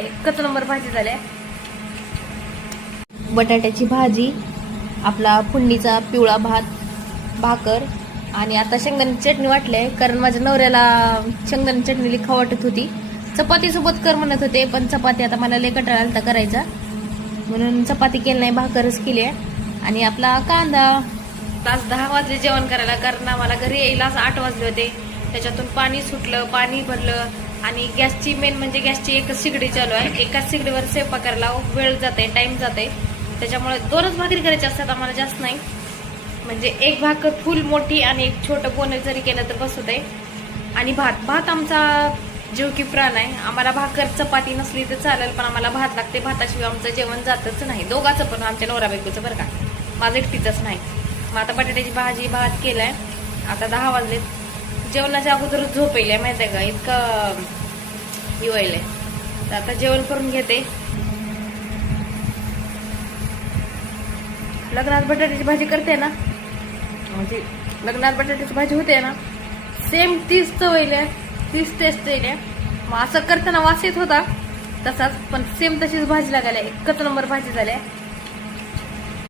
एकच नंबर भाजी झाल्या. बटाट्याची भाजी, आपला फोडणीचा पिवळा भात, भाकर आणि आता शेंगदाण्याची चटणी वाटले, कारण माझ्या नवऱ्याला शेंगदाण्याची चटणी खाऊ वाटत होती. चपाती सोबत कर म्हणत होते, पण चपाती आता मला लय कंटाळा आलता करायचा, म्हणून चपाती केली नाही, भाकरच केली आहे. आणि आपला कांदा. तास 10 वाजले जेवण करायला, कारण आम्हाला घरी यायला 8 वाजले होते. त्याच्यातून पाणी सुटलं, पाणी भरलं आणि गॅसची मेन म्हणजे गॅसची एकच शिगडी चालू आहे. एकाच शिगडीवर स्वयंपाक करायला वेळ जाते, टाइम जाते. त्याच्यामुळे 2च भाकरी करायची असतात आम्हाला, जास्त नाही. म्हणजे एक भाकर फुल मोठी आणि एक छोटं बोनर जरी केलं तर बस होते. आणि भात आमचा जीव की प्राण आहे. आम्हाला भाकर चपाती नसली तर चालेल, पण आम्हाला भात लागते. भाताशिवाय आमचं जेवण जातच नाही, दोघाचं पण, आमच्या नवरा बायकोचं बरं का, माझं एकटीचंच नाही. मग आता बटाट्याची भाजी भात केलाय. आता 10 वाजले. जेवणाच्या अगोदरच झोप येईल माहिती आहे का, इतकं हिवायलंय. तर आता जेवण करून घेते. लग्नात बटाट्याची भाजी करते ना, म्हणजे लग्नात बटाट्याची भाजी होते ना, सेम तीच चव येईल, तीच टेस्ट येईल. मग असं करताना वास येत होता तसाच, पण सेम तशीच भाजी लागायला. एकच नंबर भाजी झाल्या.